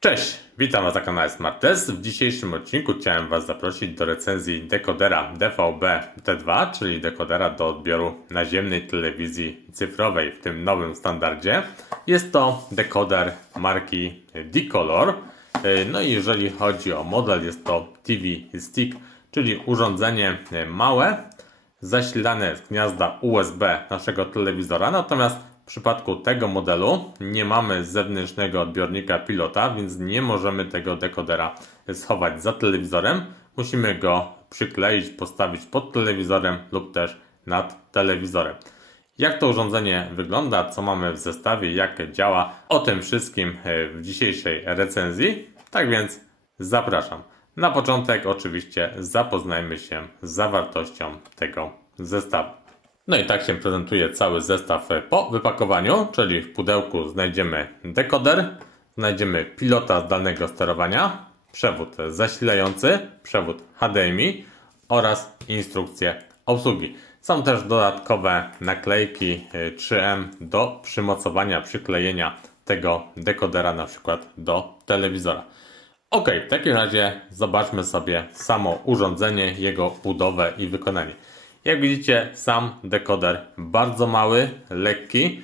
Cześć, witam Was na kanale SmartTest. W dzisiejszym odcinku chciałem Was zaprosić do recenzji dekodera DVB-T2, czyli dekodera do odbioru naziemnej telewizji cyfrowej w tym nowym standardzie. Jest to dekoder marki D-Color. No i jeżeli chodzi o model, jest to TV Stick, czyli urządzenie małe, zasilane z gniazda USB naszego telewizora. Natomiast w przypadku tego modelu nie mamy zewnętrznego odbiornika pilota, więc nie możemy tego dekodera schować za telewizorem. Musimy go przykleić, postawić pod telewizorem lub też nad telewizorem. Jak to urządzenie wygląda, co mamy w zestawie, jak działa, o tym wszystkim w dzisiejszej recenzji. Tak więc zapraszam. Na początek oczywiście zapoznajmy się z zawartością tego zestawu. No i tak się prezentuje cały zestaw po wypakowaniu, czyli w pudełku znajdziemy dekoder, znajdziemy pilota zdalnego sterowania, przewód zasilający, przewód HDMI oraz instrukcję obsługi. Są też dodatkowe naklejki 3M do przymocowania, przyklejenia tego dekodera na przykład do telewizora. Ok, w takim razie zobaczmy sobie samo urządzenie, jego budowę i wykonanie. Jak widzicie, sam dekoder bardzo mały, lekki,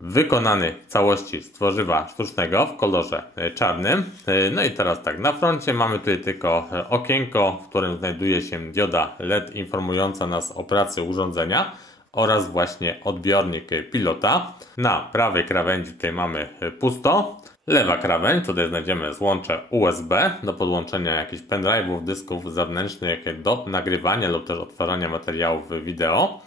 wykonany w całości z tworzywa sztucznego w kolorze czarnym. No i teraz tak, na froncie mamy tutaj tylko okienko, w którym znajduje się dioda LED informująca nas o pracy urządzenia oraz właśnie odbiornik pilota. Na prawej krawędzi tutaj mamy pusto. Lewa krawędź, tutaj znajdziemy złącze USB do podłączenia jakichś pendrive'ów, dysków zewnętrznych do nagrywania lub też odtwarzania materiałów wideo.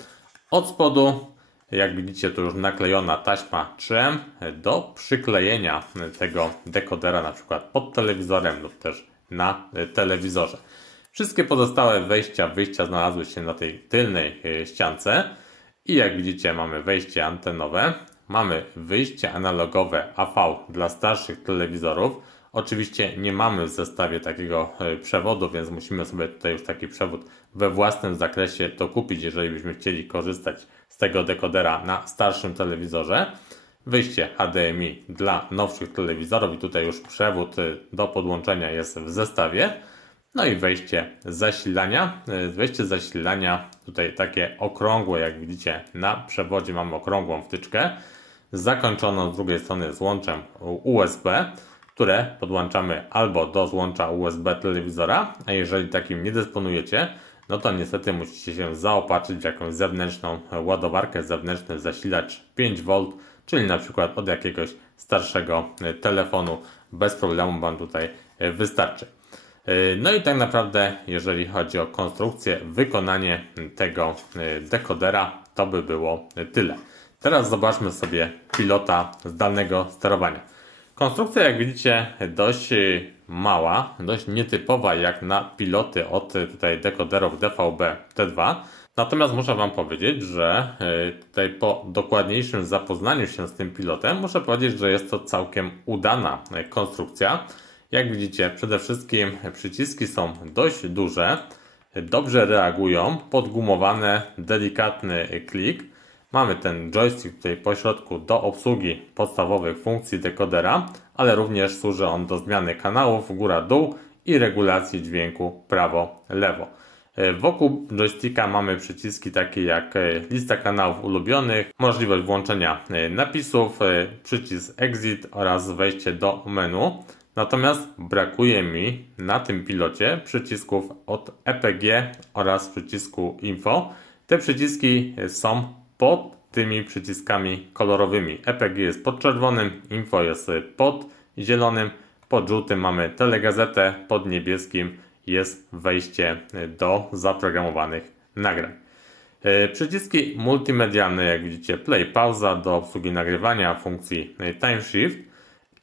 Od spodu, jak widzicie, tu już naklejona taśma 3M do przyklejenia tego dekodera na przykład pod telewizorem lub też na telewizorze. Wszystkie pozostałe wyjścia znalazły się na tej tylnej ściance i jak widzicie, mamy wejście antenowe. Mamy wyjście analogowe AV dla starszych telewizorów. Oczywiście nie mamy w zestawie takiego przewodu, więc musimy sobie tutaj już taki przewód we własnym zakresie dokupić, jeżeli byśmy chcieli korzystać z tego dekodera na starszym telewizorze. Wyjście HDMI dla nowszych telewizorów i tutaj już przewód do podłączenia jest w zestawie. No i wejście zasilania. Wejście zasilania tutaj takie okrągłe, jak widzicie na przewodzie mamy okrągłą wtyczkę zakończoną z drugiej strony złączem USB, które podłączamy albo do złącza USB telewizora, a jeżeli takim nie dysponujecie, no to niestety musicie się zaopatrzyć w jakąś zewnętrzną ładowarkę, zewnętrzny zasilacz 5V, czyli na przykład od jakiegoś starszego telefonu. Bez problemu Wam tutaj wystarczy. No i tak naprawdę, jeżeli chodzi o konstrukcję, wykonanie tego dekodera, to by było tyle. Teraz zobaczmy sobie pilota zdalnego sterowania. Konstrukcja, jak widzicie, dość mała, dość nietypowa jak na piloty od tutaj dekoderów DVB-T2. Natomiast muszę Wam powiedzieć, że tutaj po dokładniejszym zapoznaniu się z tym pilotem muszę powiedzieć, że jest to całkiem udana konstrukcja. Jak widzicie, przede wszystkim przyciski są dość duże, dobrze reagują, podgumowane, delikatny klik. Mamy ten joystick tutaj po środku do obsługi podstawowych funkcji dekodera, ale również służy on do zmiany kanałów góra-dół i regulacji dźwięku prawo-lewo. Wokół joysticka mamy przyciski takie jak lista kanałów ulubionych, możliwość włączenia napisów, przycisk exit oraz wejście do menu. Natomiast brakuje mi na tym pilocie przycisków od EPG oraz przycisku info. Te przyciski są pod tymi przyciskami kolorowymi. EPG jest pod czerwonym, info jest pod zielonym, pod żółtym mamy telegazetę, pod niebieskim jest wejście do zaprogramowanych nagrań. Przyciski multimedialne, jak widzicie, play, pauza do obsługi nagrywania, funkcji time shift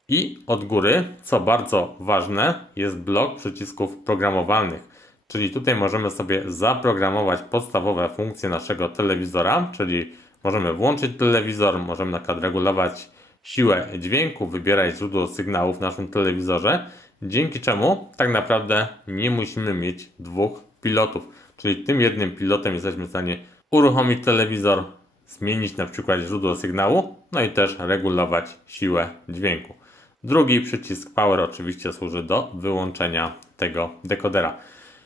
i od góry, co bardzo ważne, jest blok przycisków programowalnych. Czyli tutaj możemy sobie zaprogramować podstawowe funkcje naszego telewizora, czyli możemy włączyć telewizor, możemy na przykład regulować siłę dźwięku, wybierać źródło sygnałów w naszym telewizorze, dzięki czemu tak naprawdę nie musimy mieć dwóch pilotów. Czyli tym jednym pilotem jesteśmy w stanie uruchomić telewizor, zmienić na przykład źródło sygnału, no i też regulować siłę dźwięku. Drugi przycisk Power oczywiście służy do wyłączenia tego dekodera.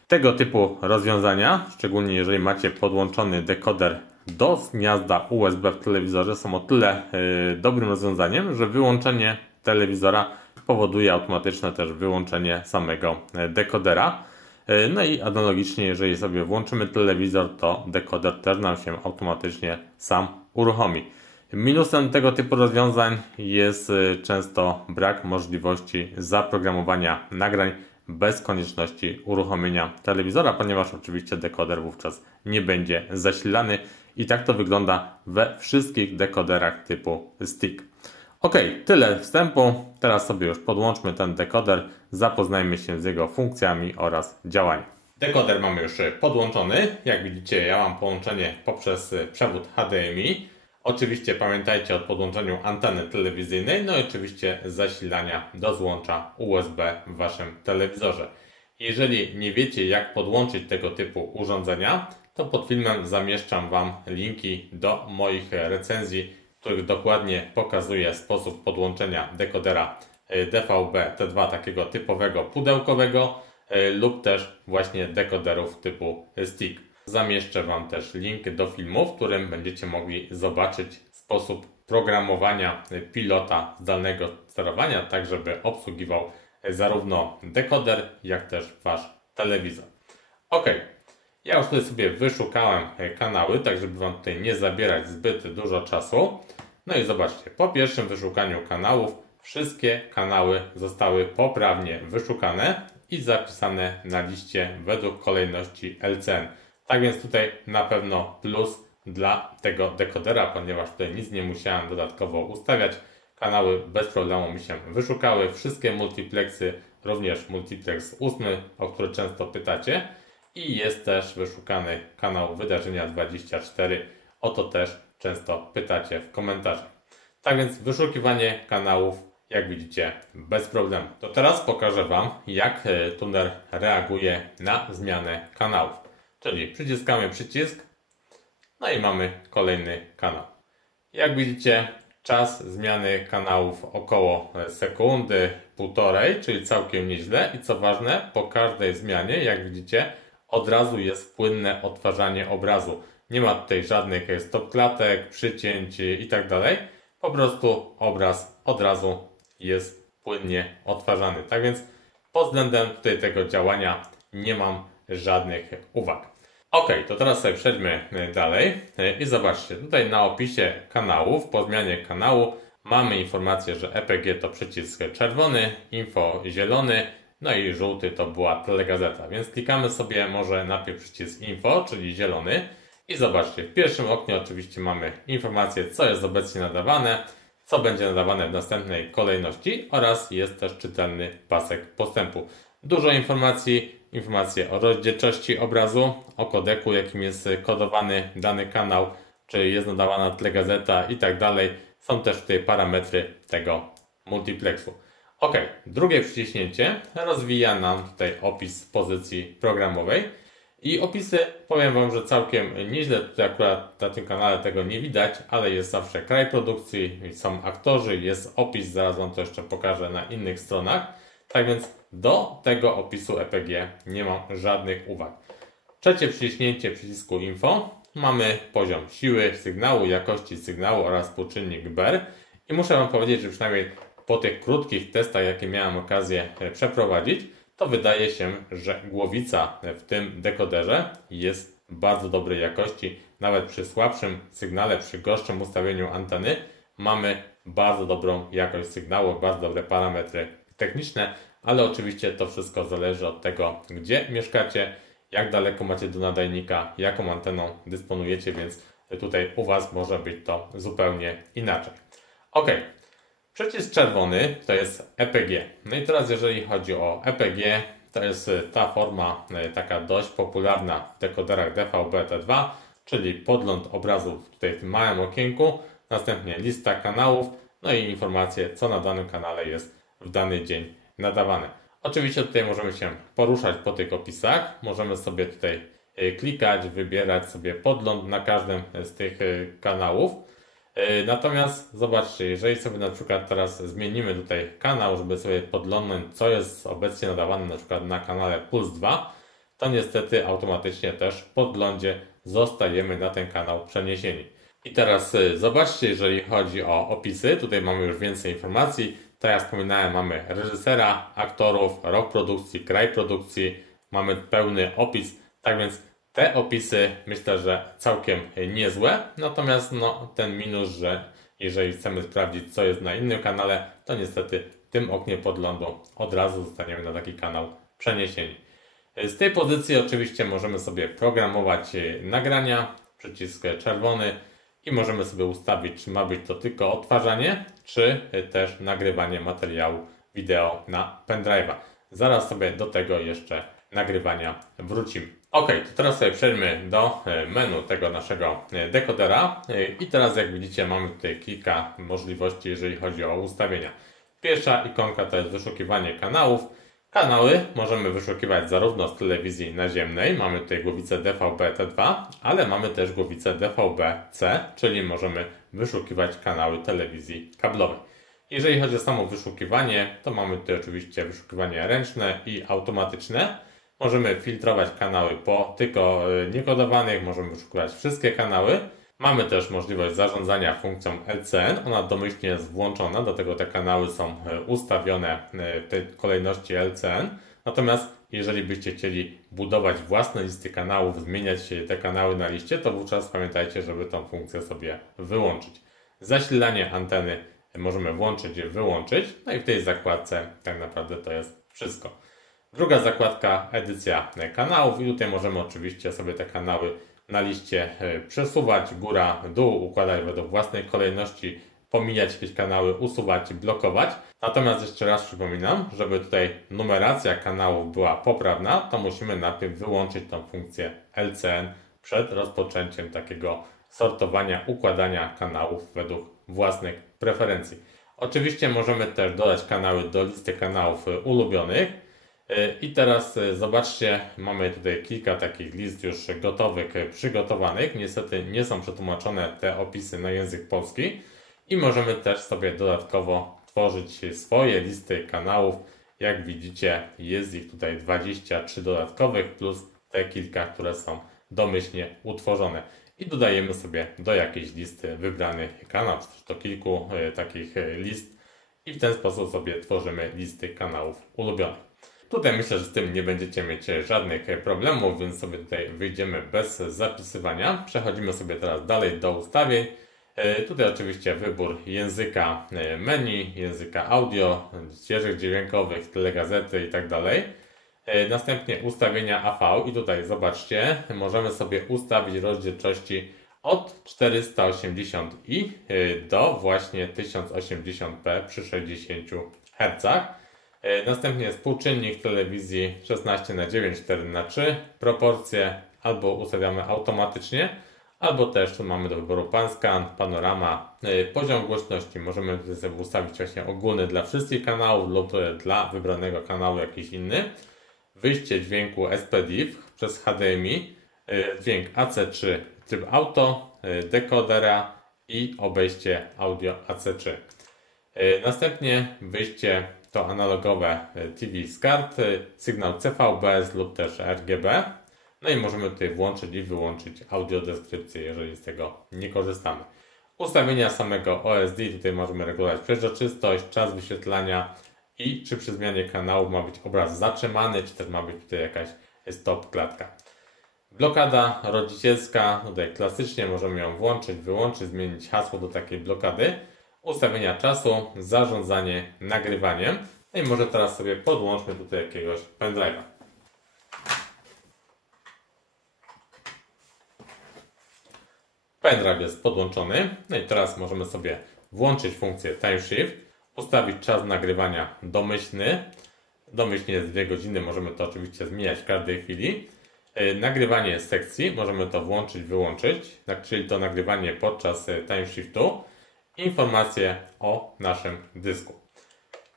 Tego typu rozwiązania, szczególnie jeżeli macie podłączony dekoder do gniazda USB w telewizorze, są o tyle dobrym rozwiązaniem, że wyłączenie telewizora powoduje automatyczne też wyłączenie samego dekodera. No i analogicznie, jeżeli sobie włączymy telewizor, to dekoder też nam się automatycznie sam uruchomi. Minusem tego typu rozwiązań jest często brak możliwości zaprogramowania nagrań bez konieczności uruchomienia telewizora, ponieważ oczywiście dekoder wówczas nie będzie zasilany i tak to wygląda we wszystkich dekoderach typu stick. Ok, tyle wstępu. Teraz sobie już podłączmy ten dekoder, zapoznajmy się z jego funkcjami oraz działaniem. Dekoder mamy już podłączony. Jak widzicie, ja mam połączenie poprzez przewód HDMI. Oczywiście pamiętajcie o podłączeniu anteny telewizyjnej, no i oczywiście zasilania do złącza USB w waszym telewizorze. Jeżeli nie wiecie, jak podłączyć tego typu urządzenia, to pod filmem zamieszczam wam linki do moich recenzji, w których dokładnie pokazuję sposób podłączenia dekodera DVB-T2 takiego typowego pudełkowego lub też właśnie dekoderów typu stick. Zamieszczę wam też link do filmu, w którym będziecie mogli zobaczyć sposób programowania pilota zdalnego sterowania, tak żeby obsługiwał zarówno dekoder, jak też wasz telewizor. Ok, ja już tutaj sobie wyszukałem kanały, tak żeby wam tutaj nie zabierać zbyt dużo czasu. No i zobaczcie, po pierwszym wyszukaniu kanałów wszystkie kanały zostały poprawnie wyszukane i zapisane na liście według kolejności LCN. Tak więc tutaj na pewno plus dla tego dekodera, ponieważ tutaj nic nie musiałem dodatkowo ustawiać. Kanały bez problemu mi się wyszukały. Wszystkie multiplexy, również multiplex 8, o który często pytacie. I jest też wyszukany kanał Wydarzenia 24. O to też często pytacie w komentarzach. Tak więc wyszukiwanie kanałów, jak widzicie, bez problemu. To teraz pokażę wam, jak tuner reaguje na zmianę kanałów. Czyli przyciskamy przycisk, no i mamy kolejny kanał. Jak widzicie, czas zmiany kanałów około sekundy, półtorej, czyli całkiem nieźle. I co ważne, po każdej zmianie, jak widzicie, od razu jest płynne odtwarzanie obrazu. Nie ma tutaj żadnych stopklatek, przycięć i tak dalej. Po prostu obraz od razu jest płynnie odtwarzany. Tak więc pod względem tutaj tego działania nie mam żadnych uwag. Ok, to teraz sobie przejdźmy dalej i zobaczcie, tutaj na opisie kanałów, po zmianie kanału mamy informację, że EPG to przycisk czerwony, info zielony, no i żółty to była telegazeta, więc klikamy sobie może najpierw przycisk info, czyli zielony i zobaczcie, w pierwszym oknie oczywiście mamy informację, co jest obecnie nadawane, co będzie nadawane w następnej kolejności oraz jest też czytelny pasek postępu. Dużo informacji, informacje o rozdzielczości obrazu, o kodeku, jakim jest kodowany dany kanał, czy jest nadawana telegazeta i tak dalej. Są też tutaj parametry tego multiplexu. Ok, drugie przyciśnięcie rozwija nam tutaj opis pozycji programowej i opisy, powiem wam, że całkiem nieźle, tutaj akurat na tym kanale tego nie widać, ale jest zawsze kraj produkcji, są aktorzy, jest opis, zaraz wam to jeszcze pokażę na innych stronach. Tak więc do tego opisu EPG nie mam żadnych uwag. Trzecie przyciśnięcie przycisku info. Mamy poziom siły sygnału, jakości sygnału oraz współczynnik BER. I muszę wam powiedzieć, że przynajmniej po tych krótkich testach, jakie miałem okazję przeprowadzić, to wydaje się, że głowica w tym dekoderze jest bardzo dobrej jakości. Nawet przy słabszym sygnale, przy gorszym ustawieniu anteny mamy bardzo dobrą jakość sygnału, bardzo dobre parametry techniczne, ale oczywiście to wszystko zależy od tego, gdzie mieszkacie, jak daleko macie do nadajnika, jaką anteną dysponujecie, więc tutaj u was może być to zupełnie inaczej. Ok, przycisk czerwony to jest EPG. No i teraz jeżeli chodzi o EPG, to jest ta forma taka dość popularna w dekoderach DVB-T2, czyli podgląd obrazu tutaj w tym małym okienku, następnie lista kanałów, no i informacje, co na danym kanale jest w dany dzień nadawane. Oczywiście tutaj możemy się poruszać po tych opisach, możemy sobie tutaj klikać, wybierać sobie podgląd na każdym z tych kanałów. Natomiast zobaczcie, jeżeli sobie na przykład teraz zmienimy tutaj kanał, żeby sobie podglądnąć, co jest obecnie nadawane na przykład na kanale Puls 2, to niestety automatycznie też w podglądzie zostajemy na ten kanał przeniesieni. I teraz zobaczcie, jeżeli chodzi o opisy, tutaj mamy już więcej informacji. Tak jak wspominałem, mamy reżysera, aktorów, rok produkcji, kraj produkcji, mamy pełny opis, tak więc te opisy myślę, że całkiem niezłe, natomiast ten minus, że jeżeli chcemy sprawdzić, co jest na innym kanale, to niestety w tym oknie podglądu od razu zostaniemy na taki kanał przeniesieni. Z tej pozycji oczywiście możemy sobie programować nagrania, przycisk czerwony i możemy sobie ustawić, czy ma być to tylko odtwarzanie, czy też nagrywanie materiału wideo na pendrive'a. Zaraz sobie do tego jeszcze nagrywania wrócimy. Ok, to teraz sobie przejdźmy do menu tego naszego dekodera i teraz jak widzicie mamy tutaj kilka możliwości, jeżeli chodzi o ustawienia. Pierwsza ikonka to jest wyszukiwanie kanałów. Kanały możemy wyszukiwać zarówno z telewizji naziemnej, mamy tutaj głowicę DVB-T2, ale mamy też głowicę DVB-C, czyli możemy wyszukiwać kanały telewizji kablowej. Jeżeli chodzi o samo wyszukiwanie, to mamy tutaj oczywiście wyszukiwanie ręczne i automatyczne. Możemy filtrować kanały po tylko niekodowanych, możemy wyszukiwać wszystkie kanały. Mamy też możliwość zarządzania funkcją LCN, ona domyślnie jest włączona, dlatego te kanały są ustawione w tej kolejności LCN. Natomiast jeżeli byście chcieli budować własne listy kanałów, zmieniać te kanały na liście, to wówczas pamiętajcie, żeby tą funkcję sobie wyłączyć. Zasilanie anteny możemy włączyć i wyłączyć, no i w tej zakładce tak naprawdę to jest wszystko. Druga zakładka, edycja kanałów i tutaj możemy oczywiście sobie te kanały na liście przesuwać, góra, dół, układać według własnej kolejności, pomijać jakieś kanały, usuwać, blokować. Natomiast jeszcze raz przypominam, żeby tutaj numeracja kanałów była poprawna, to musimy najpierw wyłączyć tą funkcję LCN przed rozpoczęciem takiego sortowania, układania kanałów według własnych preferencji. Oczywiście możemy też dodać kanały do listy kanałów ulubionych. I teraz zobaczcie, mamy tutaj kilka takich list już gotowych, przygotowanych. Niestety nie są przetłumaczone te opisy na język polski. I możemy też sobie dodatkowo tworzyć swoje listy kanałów. Jak widzicie, jest ich tutaj 23 dodatkowych plus te kilka, które są domyślnie utworzone. I dodajemy sobie do jakiejś listy wybrany kanał, czy też do kilku takich list. I w ten sposób sobie tworzymy listy kanałów ulubionych. Tutaj myślę, że z tym nie będziecie mieć żadnych problemów, więc sobie tutaj wyjdziemy bez zapisywania. Przechodzimy sobie teraz dalej do ustawień. Tutaj oczywiście wybór języka menu, języka audio, ścieżek dźwiękowych, telegazety itd. Następnie ustawienia AV i tutaj zobaczcie, możemy sobie ustawić rozdzielczości od 480i do właśnie 1080p przy 60 Hz. Następnie współczynnik telewizji 16:9, 4:3, proporcje albo ustawiamy automatycznie, albo też tu mamy do wyboru PanScan, panorama, poziom głośności. Możemy sobie ustawić właśnie ogólny dla wszystkich kanałów lub dla wybranego kanału jakiś inny. Wyjście dźwięku SPDIF przez HDMI, dźwięk AC3 tryb auto, dekodera i obejście audio AC3. Następnie wyjście to analogowe TV z kart, sygnał CVBS lub też RGB. No i możemy tutaj włączyć i wyłączyć audiodeskrypcję, jeżeli z tego nie korzystamy. Ustawienia samego OSD, tutaj możemy regulować przejrzystość, czas wyświetlania i czy przy zmianie kanału ma być obraz zatrzymany, czy też ma być tutaj jakaś stop klatka. Blokada rodzicielska, tutaj klasycznie możemy ją włączyć, wyłączyć, zmienić hasło do takiej blokady. Ustawienia czasu, zarządzanie nagrywaniem. No i może teraz sobie podłączmy tutaj jakiegoś pendrive'a. Pendrive jest podłączony. No i teraz możemy sobie włączyć funkcję Time Shift, ustawić czas nagrywania domyślny. Domyślnie jest 2 godziny, możemy to oczywiście zmieniać w każdej chwili. Nagrywanie sekcji, możemy to włączyć, wyłączyć, czyli to nagrywanie podczas Time Shiftu. Informacje o naszym dysku.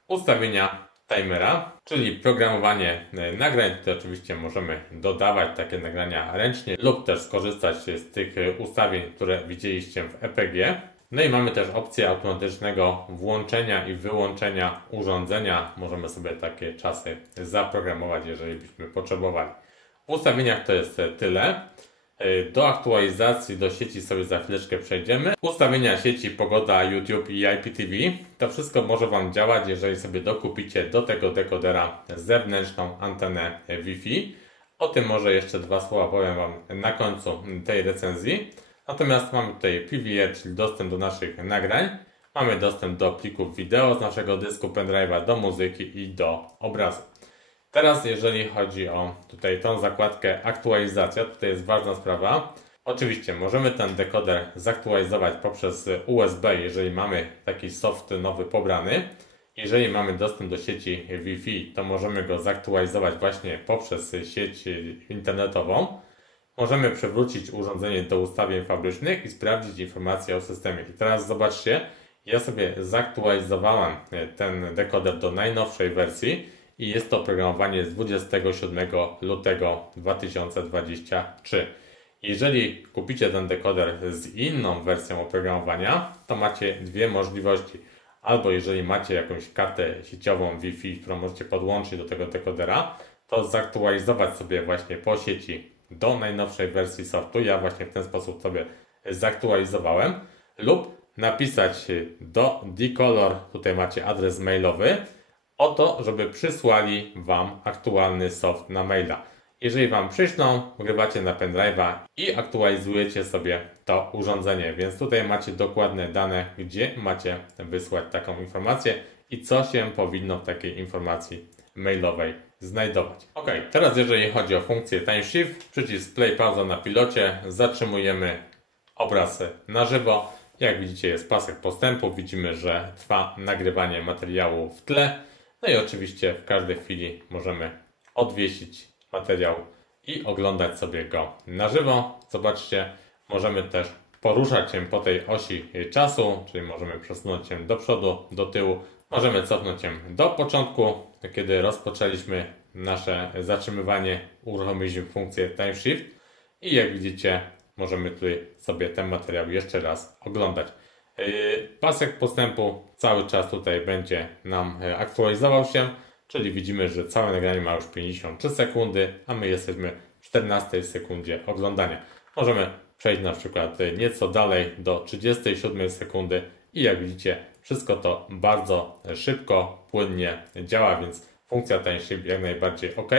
Ustawienia timera, czyli programowanie nagrań. Tutaj oczywiście możemy dodawać takie nagrania ręcznie lub też skorzystać z tych ustawień, które widzieliście w EPG. No i mamy też opcję automatycznego włączenia i wyłączenia urządzenia. Możemy sobie takie czasy zaprogramować, jeżeli byśmy potrzebowali. W ustawieniach to jest tyle. Do aktualizacji do sieci sobie za chwileczkę przejdziemy. Ustawienia sieci, pogoda, YouTube i IPTV. To wszystko może Wam działać, jeżeli sobie dokupicie do tego dekodera zewnętrzną antenę Wi-Fi. O tym może jeszcze dwa słowa powiem Wam na końcu tej recenzji. Natomiast mamy tutaj PVR, czyli dostęp do naszych nagrań. Mamy dostęp do plików wideo z naszego dysku pendrive'a, do muzyki i do obrazu. Teraz jeżeli chodzi o tutaj tą zakładkę aktualizacja, tutaj jest ważna sprawa. Oczywiście możemy ten dekoder zaktualizować poprzez USB, jeżeli mamy taki soft nowy pobrany. Jeżeli mamy dostęp do sieci Wi-Fi, to możemy go zaktualizować właśnie poprzez sieć internetową. Możemy przywrócić urządzenie do ustawień fabrycznych i sprawdzić informacje o systemie. I teraz zobaczcie, ja sobie zaktualizowałem ten dekoder do najnowszej wersji i jest to oprogramowanie z 27 lutego 2023. Jeżeli kupicie ten dekoder z inną wersją oprogramowania, to macie dwie możliwości. Albo jeżeli macie jakąś kartę sieciową Wi-Fi, którą możecie podłączyć do tego dekodera, to zaktualizować sobie właśnie po sieci do najnowszej wersji softu. Ja właśnie w ten sposób sobie zaktualizowałem. Lub napisać do Decolor, tutaj macie adres mailowy, o to, żeby przysłali Wam aktualny soft na maila. Jeżeli Wam przyślą, wgrywacie na pendrive'a i aktualizujecie sobie to urządzenie. Więc tutaj macie dokładne dane, gdzie macie wysłać taką informację i co się powinno w takiej informacji mailowej znajdować. Ok, teraz jeżeli chodzi o funkcję Time Shift, przycisk play, pauza na pilocie, zatrzymujemy obraz na żywo. Jak widzicie, jest pasek postępu, widzimy, że trwa nagrywanie materiału w tle. No i oczywiście w każdej chwili możemy odwiesić materiał i oglądać sobie go na żywo. Zobaczcie, możemy też poruszać się po tej osi czasu, czyli możemy przesunąć się do przodu, do tyłu. Możemy cofnąć się do początku, kiedy rozpoczęliśmy nasze zatrzymywanie, uruchomiliśmy funkcję Time Shift i jak widzicie, możemy tutaj sobie ten materiał jeszcze raz oglądać. Pasek postępu cały czas tutaj będzie nam aktualizował się, czyli widzimy, że całe nagranie ma już 53 sekundy, a my jesteśmy w 14 sekundzie oglądania. Możemy przejść na przykład nieco dalej do 37 sekundy i jak widzicie, wszystko to bardzo szybko, płynnie działa, więc funkcja Time Shift jak najbardziej ok.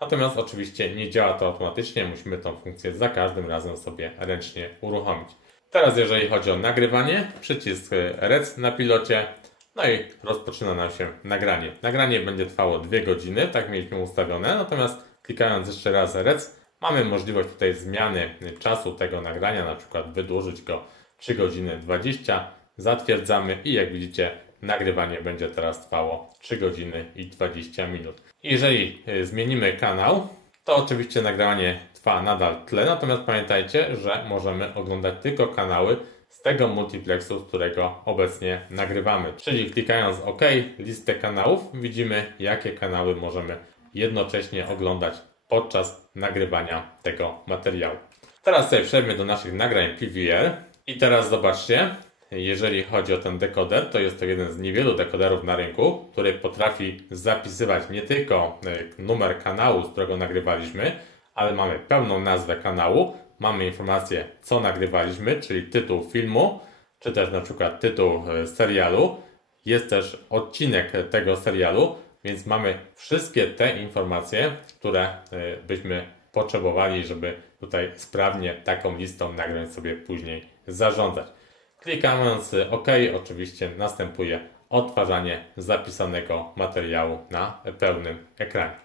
Natomiast oczywiście nie działa to automatycznie, musimy tą funkcję za każdym razem sobie ręcznie uruchomić. Teraz jeżeli chodzi o nagrywanie, przycisk REC na pilocie, no i rozpoczyna nam się nagranie. Nagranie będzie trwało 2 godziny, tak mieliśmy ustawione, natomiast klikając jeszcze raz REC, mamy możliwość tutaj zmiany czasu tego nagrania, na przykład wydłużyć go 3 godziny 20, zatwierdzamy i jak widzicie, nagrywanie będzie teraz trwało 3 godziny i 20 minut. Jeżeli zmienimy kanał, to oczywiście nagrywanie trwa nadal w tle, natomiast pamiętajcie, że możemy oglądać tylko kanały z tego multiplexu, z którego obecnie nagrywamy. Czyli klikając OK, listę kanałów, widzimy jakie kanały możemy jednocześnie oglądać podczas nagrywania tego materiału. Teraz sobie przejdźmy do naszych nagrań PVR i teraz zobaczcie, jeżeli chodzi o ten dekoder, to jest to jeden z niewielu dekoderów na rynku, który potrafi zapisywać nie tylko numer kanału, z którego nagrywaliśmy, ale mamy pełną nazwę kanału, mamy informację, co nagrywaliśmy, czyli tytuł filmu, czy też na przykład tytuł serialu. Jest też odcinek tego serialu, więc mamy wszystkie te informacje, które byśmy potrzebowali, żeby tutaj sprawnie taką listą nagrań sobie później zarządzać. Klikając OK, oczywiście następuje odtwarzanie zapisanego materiału na pełnym ekranie.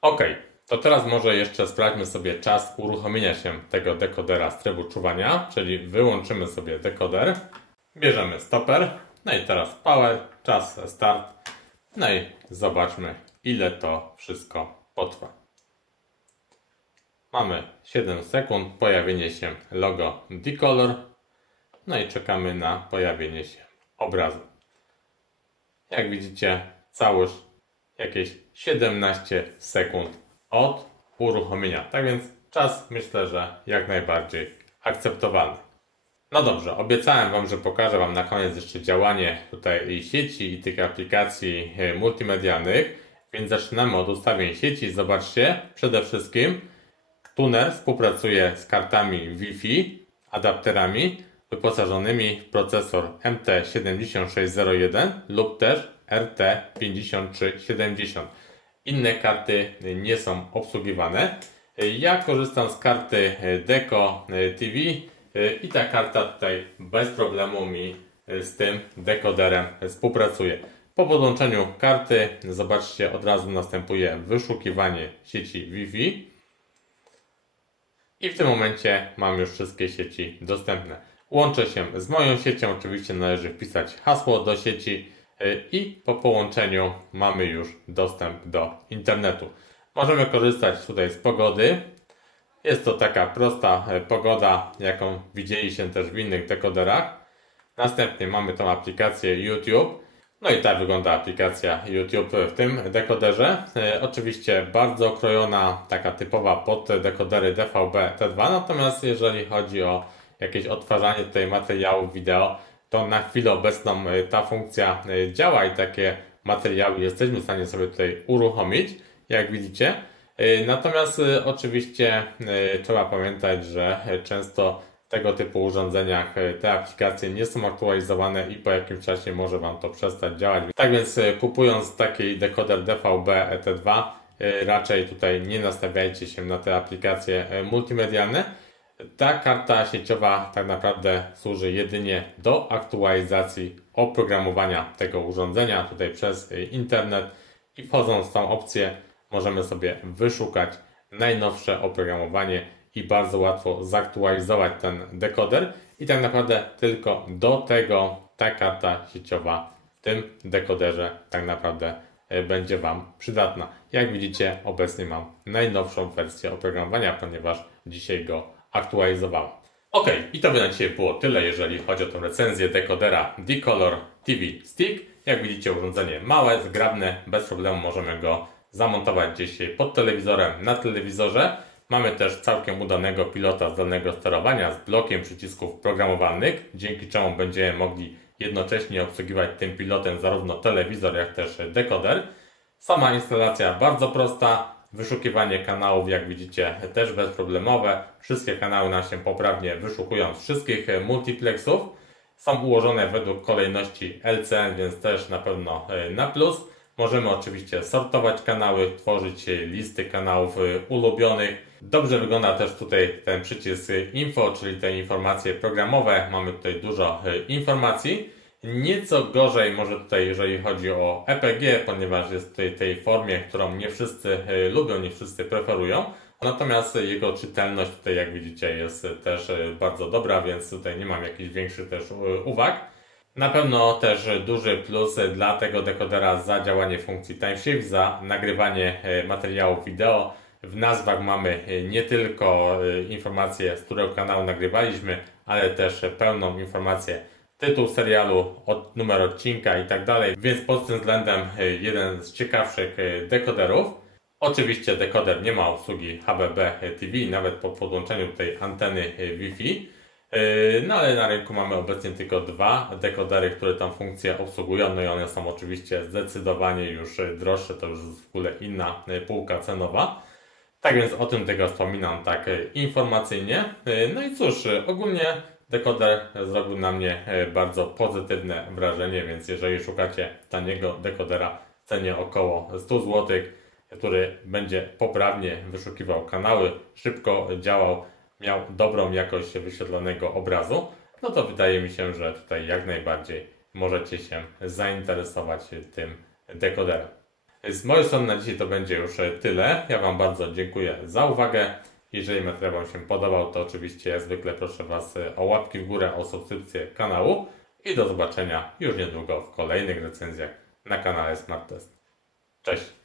OK, to teraz może jeszcze sprawdźmy sobie czas uruchomienia się tego dekodera z trybu czuwania, czyli wyłączymy sobie dekoder, bierzemy stoper, no i teraz power, czas start, no i zobaczmy, ile to wszystko potrwa. Mamy 7 sekund, pojawienie się logo Decolor, no i czekamy na pojawienie się obrazu. Jak widzicie, całość jakieś 17 sekund od uruchomienia. Tak więc czas myślę, że jak najbardziej akceptowalny. No dobrze, obiecałem Wam, że pokażę Wam na koniec jeszcze działanie tutaj sieci i tych aplikacji multimedialnych, więc zaczynamy od ustawień sieci. Zobaczcie, przede wszystkim tuner współpracuje z kartami Wi-Fi, adapterami wyposażonymi w procesor MT7601 lub też RT5370. Inne karty nie są obsługiwane. Ja korzystam z karty Deco TV i ta karta tutaj bez problemu mi z tym dekoderem współpracuje. Po podłączeniu karty, zobaczcie, od razu następuje wyszukiwanie sieci Wi-Fi i w tym momencie mam już wszystkie sieci dostępne. Łączę się z moją siecią, oczywiście należy wpisać hasło do sieci i po połączeniu mamy już dostęp do internetu. Możemy korzystać tutaj z pogody. Jest to taka prosta pogoda, jaką widzieliście też w innych dekoderach. Następnie mamy tą aplikację YouTube. No i tak wygląda aplikacja YouTube w tym dekoderze. Oczywiście bardzo okrojona, taka typowa pod dekodery DVB-T2. Natomiast jeżeli chodzi o jakieś odtwarzanie tutaj materiałów wideo, to na chwilę obecną ta funkcja działa i takie materiały jesteśmy w stanie sobie tutaj uruchomić, jak widzicie. Natomiast oczywiście trzeba pamiętać, że często w tego typu urządzeniach te aplikacje nie są aktualizowane i po jakimś czasie może Wam to przestać działać. Tak więc kupując taki dekoder DVB-T2 raczej tutaj nie nastawiajcie się na te aplikacje multimedialne. Ta karta sieciowa tak naprawdę służy jedynie do aktualizacji oprogramowania tego urządzenia tutaj przez internet i wchodząc w tą opcję możemy sobie wyszukać najnowsze oprogramowanie i bardzo łatwo zaktualizować ten dekoder i tak naprawdę tylko do tego ta karta sieciowa w tym dekoderze tak naprawdę będzie Wam przydatna. Jak widzicie, obecnie mam najnowszą wersję oprogramowania, ponieważ dzisiaj go aktualizowałem. Ok, i to by na dzisiaj było tyle, jeżeli chodzi o tę recenzję dekodera D-Color TV Stick. Jak widzicie, urządzenie małe, zgrabne, bez problemu możemy go zamontować gdzieś pod telewizorem, na telewizorze. Mamy też całkiem udanego pilota zdalnego sterowania z blokiem przycisków programowalnych, dzięki czemu będziemy mogli jednocześnie obsługiwać tym pilotem zarówno telewizor, jak też dekoder. Sama instalacja bardzo prosta, wyszukiwanie kanałów, jak widzicie, też bezproblemowe. Wszystkie kanały nam się poprawnie wyszukują z wszystkich multiplexów. Są ułożone według kolejności LCN, więc też na pewno na plus. Możemy oczywiście sortować kanały, tworzyć listy kanałów ulubionych. Dobrze wygląda też tutaj ten przycisk info, czyli te informacje programowe. Mamy tutaj dużo informacji. Nieco gorzej może tutaj, jeżeli chodzi o EPG, ponieważ jest tutaj w tej formie, którą nie wszyscy lubią, nie wszyscy preferują. Natomiast jego czytelność tutaj, jak widzicie, jest też bardzo dobra, więc tutaj nie mam jakichś większych też uwag. Na pewno też duży plus dla tego dekodera za działanie funkcji TimeShift, za nagrywanie materiałów wideo. W nazwach mamy nie tylko informację, z którego kanału nagrywaliśmy, ale też pełną informację, tytuł serialu, numer odcinka i tak dalej. Więc pod tym względem jeden z ciekawszych dekoderów. Oczywiście dekoder nie ma obsługi HBB TV, nawet po podłączeniu tej anteny Wi-Fi. No ale na rynku mamy obecnie tylko dwa dekodery, które tą funkcję obsługują, no i one są oczywiście zdecydowanie już droższe, to już jest w ogóle inna półka cenowa. Tak więc o tym tego wspominam tak informacyjnie. No i cóż, ogólnie dekoder zrobił na mnie bardzo pozytywne wrażenie, więc jeżeli szukacie taniego dekodera w cenie około 100 zł, który będzie poprawnie wyszukiwał kanały, szybko działał, miał dobrą jakość wyświetlonego obrazu, no to wydaje mi się, że tutaj jak najbardziej możecie się zainteresować tym dekoderem. Z mojej strony na dzisiaj to będzie już tyle. Ja Wam bardzo dziękuję za uwagę. Jeżeli materiał Wam się podobał, to oczywiście jak zwykle proszę Was o łapki w górę, o subskrypcję kanału i do zobaczenia już niedługo w kolejnych recenzjach na kanale Smart Test. Cześć!